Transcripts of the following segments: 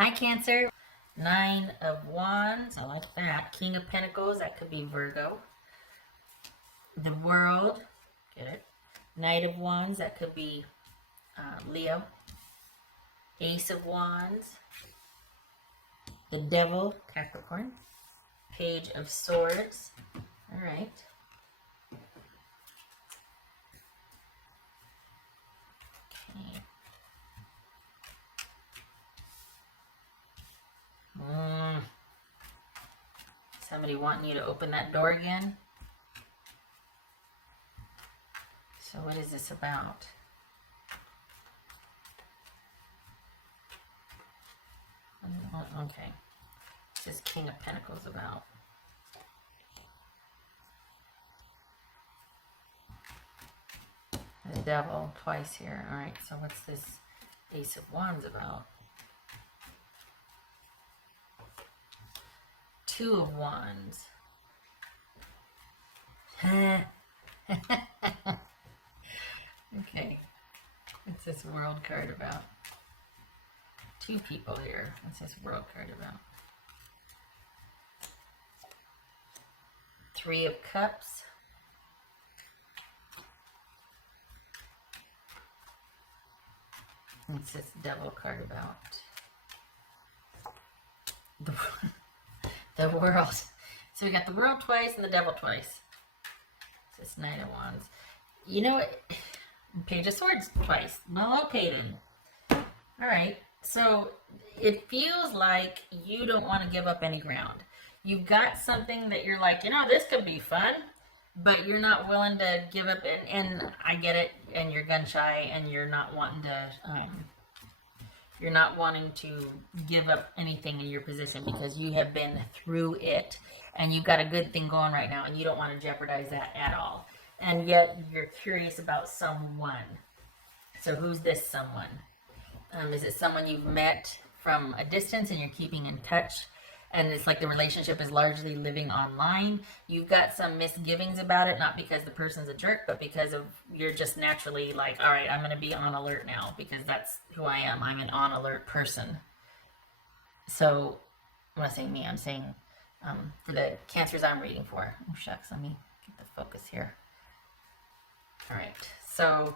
Hi, Cancer. Nine of Wands. I like that. King of Pentacles. That could be Virgo. The World. Get it? Knight of Wands. That could be Leo. Ace of Wands. The Devil. Capricorn. Page of Swords. All right. Okay. Somebody wanting you to open that door again. So what is this about? Okay. This is King of Pentacles about. The Devil twice here. All right, so what's this Ace of Wands about? Two of Wands. Okay. What's this World card about? Two people here. What's this World card about? Three of Cups. What's this Devil card about? The World. So we got the World twice and the Devil twice. This Knight of Wands. You know what? Page of Swords twice. Well located. Alright. So it feels like you don't want to give up any ground. You've got something that you're like, this could be fun, but you're not willing to give up. And I get it. And you're gun shy and you're not wanting to give up anything in your position because you have been through it and you've got a good thing going right now and you don't want to jeopardize that at all. And yet you're curious about someone. So who's this someone? Is it someone you've met from a distance and you're keeping in touch? And it's like the relationship is largely living online. You've got some misgivings about it, not because the person's a jerk, but because of you're just naturally like, all right, I'm going to be on alert now because that's who I am. I'm an on alert person. So I'm not saying me, I'm saying for the Cancers I'm reading for. Oh, shucks, let me get the focus here. All right, so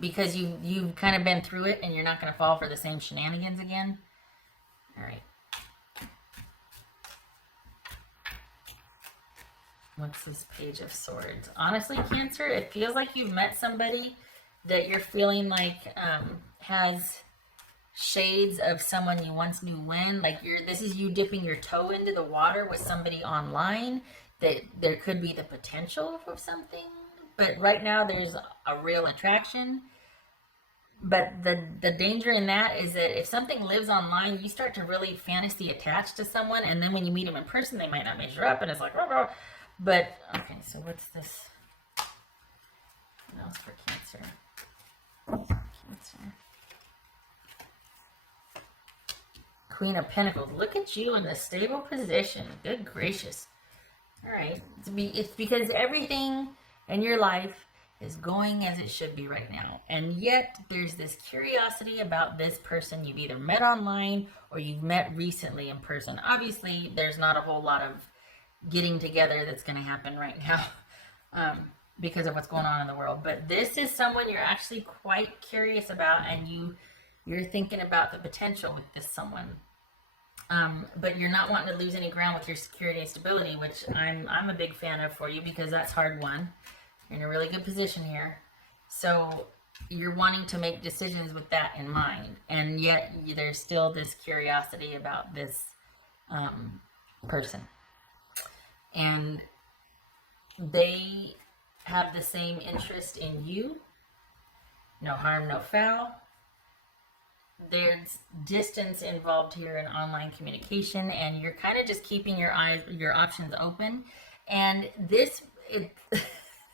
because you've kind of been through it and you're not going to fall for the same shenanigans again. All right. What's this Page of Swords? Honestly, Cancer, it feels like you've met somebody that you're feeling like has shades of someone you once knew when. Like this is you dipping your toe into the water with somebody online. That there could be the potential for something. But right now there's a real attraction. But the danger in that is that if something lives online, you start to really fantasy attach to someone. And then when you meet them in person, they might not measure up. And it's like, rah, rah. But, okay, so what's this? What else for Cancer? Cancer. Queen of Pentacles. Look at you in a stable position. Good gracious. All right. It's because everything in your life is going as it should be right now. And yet there's this curiosity about this person you've either met online or you've met recently in person. Obviously, there's not a whole lot of getting together that's going to happen right now because of what's going on in the world. But this is someone you're actually quite curious about and you're thinking about the potential with this someone. But you're not wanting to lose any ground with your security and stability, which I'm a big fan of for you because that's hard won. You're in a really good position here. So you're wanting to make decisions with that in mind. And yet there's still this curiosity about this person. And they have the same interest in you. No harm, no foul. There's distance involved here in online communication, and you're kind of just keeping your options open. And this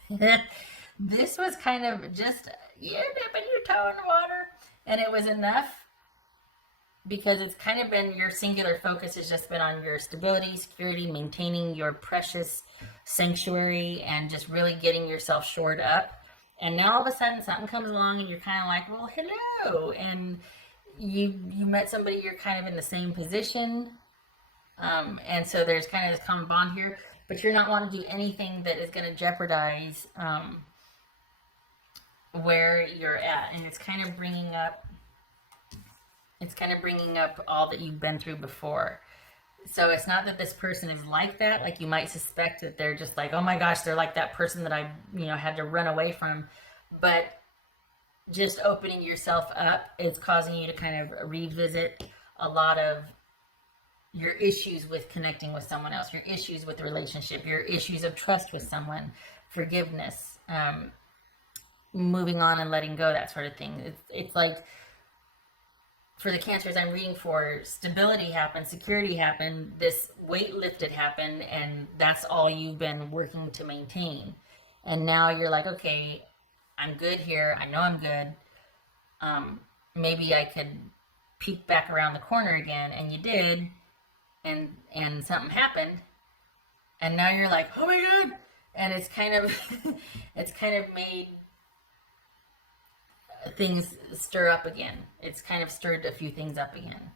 was kind of just you're dipping your toe in the water, and it was enough because it's kind of been your singular focus has just been on your stability, security, maintaining your precious sanctuary, and just really getting yourself shored up. And now all of a sudden something comes along, and you're kind of like, well, hello, and you met somebody, you're kind of in the same position, and so there's kind of this common bond here, but you're not wanting to do anything that is going to jeopardize where you're at, and it's kind of bringing up all that you've been through before. So it's not that this person is like that. Like, you might suspect that they're just like, oh my gosh, they're like that person that I, had to run away from. But just opening yourself up is causing you to kind of revisit a lot of your issues with connecting with someone else, your issues with the relationship, your issues of trust with someone, forgiveness, moving on and letting go, that sort of thing. It's like, for the Cancers I'm reading for, stability happened, security happened, this weight lifted happened, and that's all you've been working to maintain. And now you're like, okay, I'm good here. I know I'm good. Maybe I could peek back around the corner again, and you did, and something happened, and now you're like, oh my god, and it's kind of it's kind of made things stir up again. It's kind of stirred a few things up again.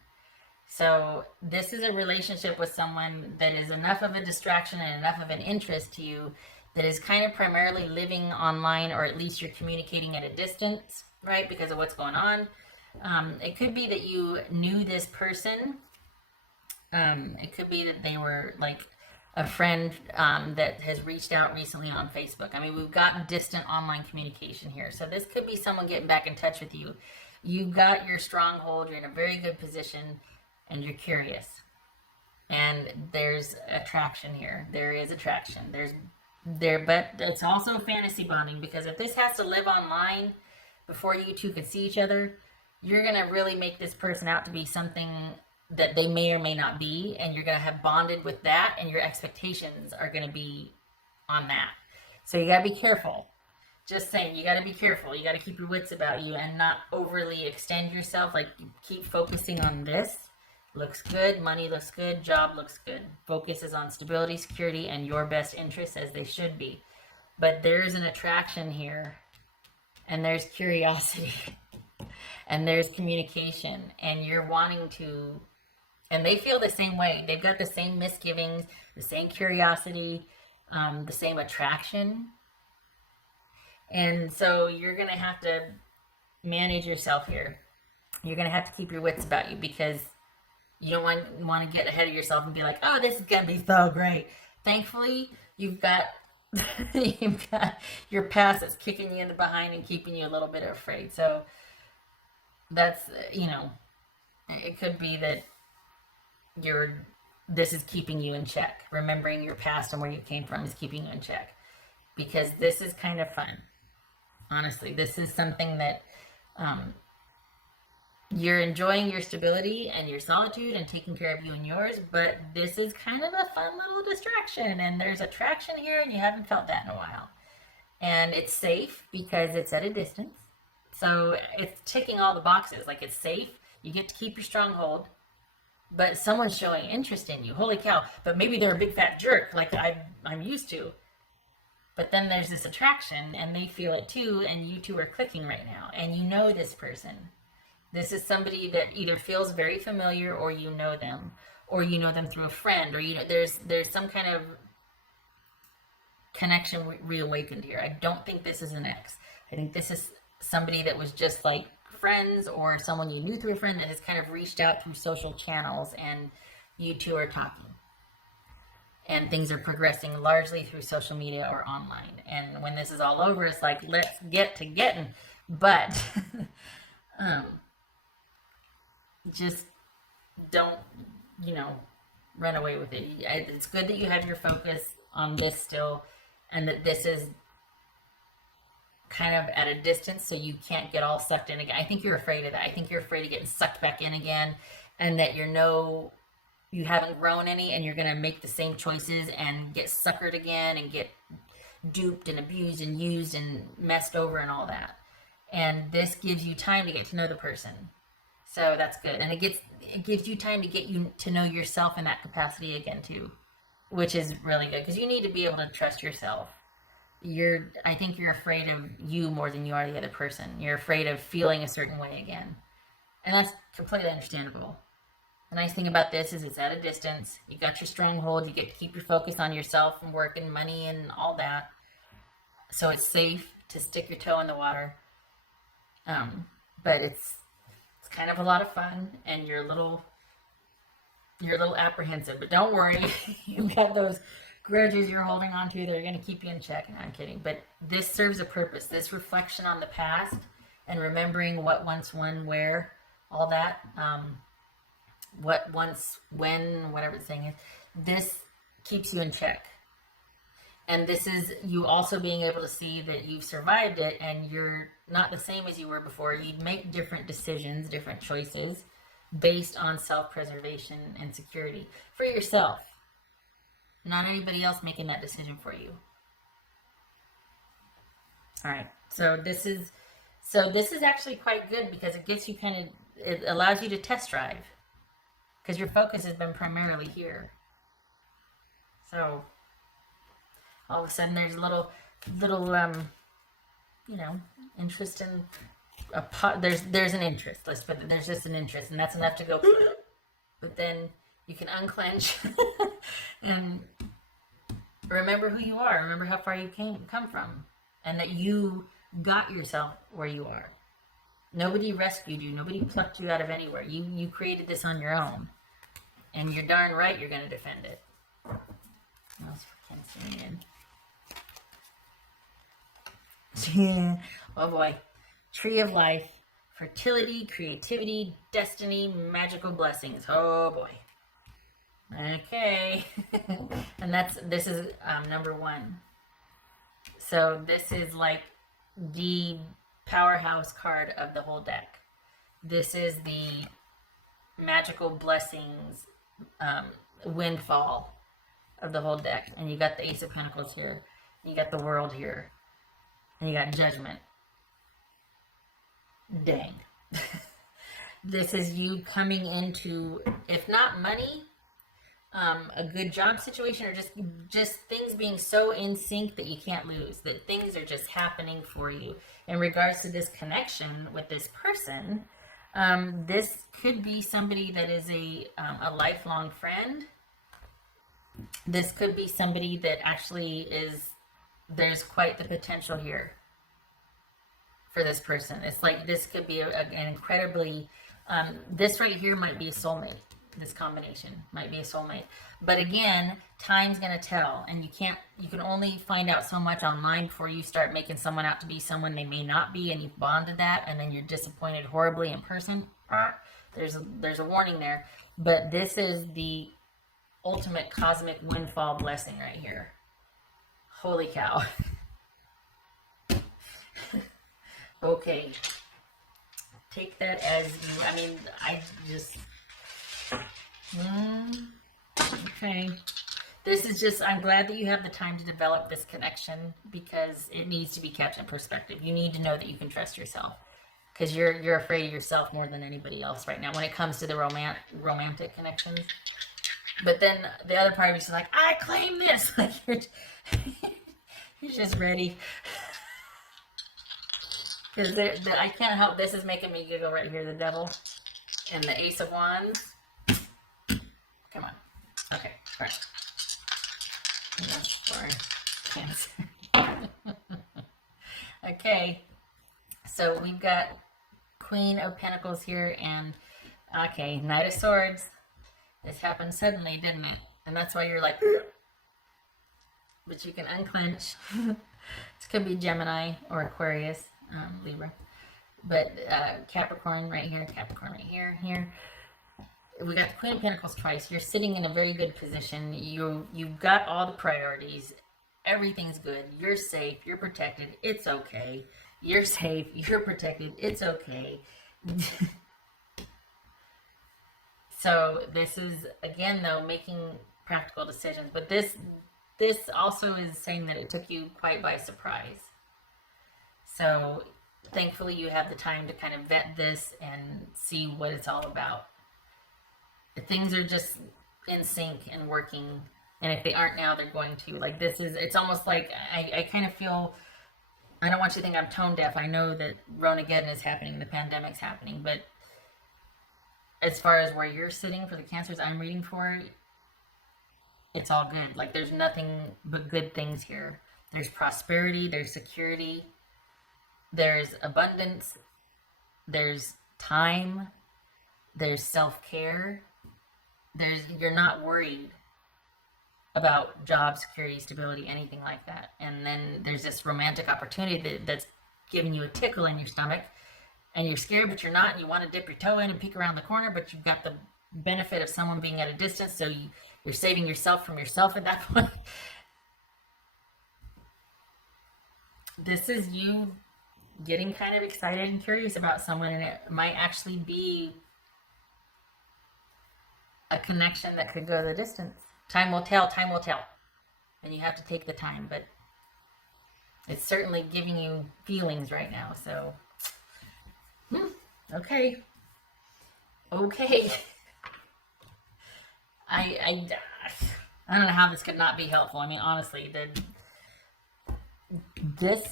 So this is a relationship with someone that is enough of a distraction and enough of an interest to you that is kind of primarily living online, or at least you're communicating at a distance, right? Because of what's going on. It could be that you knew this person. It could be that they were like a friend that has reached out recently on Facebook. I mean, we've got distant online communication here. So this could be someone getting back in touch with you. You've got your stronghold. You're in a very good position, and you're curious. And there's attraction here. There is attraction. But it's also fantasy bonding, because if this has to live online before you two could see each other, you're going to really make this person out to be something that they may or may not be, and you're going to have bonded with that, and your expectations are going to be on that. So you got to be careful. Just saying, you got to be careful. You got to keep your wits about you and not overly extend yourself. Like, keep focusing on this. Looks good, money looks good, job looks good. Focus is on stability, security, and your best interests, as they should be. But there's an attraction here, and there's curiosity, and there's communication, and you're wanting to. And they feel the same way. They've got the same misgivings, the same curiosity, the same attraction. And so you're going to have to manage yourself here. You're going to have to keep your wits about you, because you don't want to get ahead of yourself and be like, oh, this is going to be so great. Thankfully, you've got your past that's kicking you in the behind and keeping you a little bit afraid. So that's, it could be that this is keeping you in check. Remembering your past and where you came from is keeping you in check, because this is kind of fun. Honestly, this is something that you're enjoying your stability and your solitude and taking care of you and yours, but this is kind of a fun little distraction, and there's attraction here, and you haven't felt that in a while. And it's safe because it's at a distance. So it's ticking all the boxes. Like, it's safe. You get to keep your stronghold. But someone's showing interest in you. Holy cow. But maybe they're a big fat jerk like I'm used to. But then there's this attraction, and they feel it too, and you two are clicking right now. And you know this person. This is somebody that either feels very familiar, or you know them. Or you know them through a friend. Or there's some kind of connection reawakened here. I don't think this is an ex. I think this is somebody that was just like friends, or someone you knew through a friend that has kind of reached out through social channels, and you two are talking, and things are progressing largely through social media or online. And when this is all over, it's like, let's get to getting. But just don't run away with it. It's good that you have your focus on this still, and that this is kind of at a distance, so you can't get all sucked in again. I think you're afraid of that. I think you're afraid of getting sucked back in again, and that you haven't grown any, and you're going to make the same choices and get suckered again and get duped and abused and used and messed over and all that. And this gives you time to get to know the person. So that's good. And it gives you time to get you to know yourself in that capacity again too, which is really good, because you need to be able to trust yourself. I think you're afraid of you more than you are the other person. You're afraid of feeling a certain way again. And that's completely understandable. The nice thing about this is it's at a distance. You got your stronghold. You get to keep your focus on yourself and work and money and all that. So it's safe to stick your toe in the water. But it's kind of a lot of fun, and you're a little apprehensive. But don't worry, you've got those grudges you're holding on to that are going to keep you in check. No, I'm kidding. But this serves a purpose. This reflection on the past and remembering what once, when, where, all that. What once, when, whatever the thing is. This keeps you in check. And this is you also being able to see that you've survived it and you're not the same as you were before. You'd make different decisions, different choices based on self-preservation and security for yourself. Not anybody else making that decision for you. All right. So this is actually quite good because it gets you it allows you to test drive because your focus has been primarily here. So all of a sudden there's a little interest in a pot. There's an interest. Let's put it, there's just an interest, and that's enough to go. But then you can unclench and remember who you are. Remember how far you come from, and that you got yourself where you are. Nobody rescued you. Nobody plucked you out of anywhere. You created this on your own, and you're darn right you're going to defend it. What else for Cancerian? Oh boy. Tree of life, fertility, creativity, destiny, magical blessings. Oh boy. Okay. And this is number 1. So this is like the powerhouse card of the whole deck. This is the magical blessings windfall of the whole deck. And you got the Ace of Pentacles here. You got the World here. And you got Judgment. Dang. This is you coming into, if not money, a good job situation, or just things being so in sync that you can't lose, that things are just happening for you. In regards to this connection with this person, this could be somebody that is a lifelong friend. This could be somebody that actually there's quite the potential here for this person. It's like this could be an incredibly, this right here might be a soulmate. This combination might be a soulmate. But again, time's going to tell, and you can only find out so much online before you start making someone out to be someone they may not be, and you've bonded that, and then you're disappointed horribly in person. There's a warning there. But this is the ultimate cosmic windfall blessing right here. Holy cow. Okay. Take that as you, I just, okay. This is just, I'm glad that you have the time to develop this connection because it needs to be kept in perspective. You need to know that you can trust yourself because you're afraid of yourself more than anybody else right now when it comes to the romantic connections. But then the other part of you is like, I claim this. Like you're just ready. Because I can't help, this is making me giggle right here, the devil and the Ace of Wands. Come on. Okay, all right. For Cancer. Okay, so we've got Queen of Pentacles here and, okay, Knight of Swords. This happened suddenly, didn't it? And that's why you're like, but you can unclench. This could be Gemini or Aquarius. Libra, but Capricorn right here, Capricorn right here, here. We got the Queen of Pentacles twice. You're sitting in a very good position. You've got all the priorities. Everything's good. You're safe. You're protected. It's okay. You're safe. You're protected. It's okay. So this is again though making practical decisions, but this also is saying that it took you quite by surprise. So thankfully you have the time to kind of vet this and see what it's all about. If things are just in sync and working, and if they aren't now, they're going to. Like this is, it's almost like I kind of feel, I don't want you to think I'm tone deaf. I know that Ronageddon is happening, the pandemic's happening, but as far as where you're sitting for the Cancers I'm reading for, it's all good. Like there's nothing but good things here. There's prosperity, there's security, there's abundance, there's time, there's self-care. You're not worried about job security, stability, anything like that. And then there's this romantic opportunity that's giving you a tickle in your stomach, and you're scared, but you're not. And you want to dip your toe in and peek around the corner, but you've got the benefit of someone being at a distance, so you're saving yourself from yourself at that point. This is you getting kind of excited and curious about someone, and it might actually be a connection that could go the distance. Time will tell, time will tell. And you have to take the time, but it's certainly giving you feelings right now. So, okay. Okay. I, I don't know how this could not be helpful. I mean, honestly, this,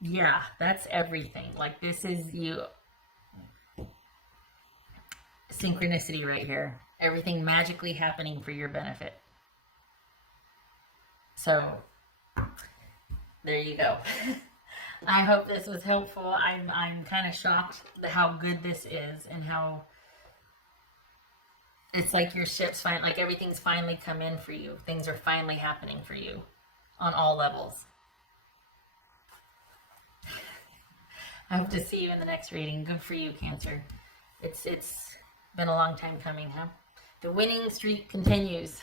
yeah, that's everything. Like, this is you, synchronicity right here. Everything magically happening for your benefit. So, there you go. I hope this was helpful. I'm kind of shocked at how good this is, and how it's like your ship's finally, like everything's finally come in for you. Things are finally happening for you on all levels. I hope to see you in the next reading. Good for you, Cancer. It's been a long time coming, huh? The winning streak continues.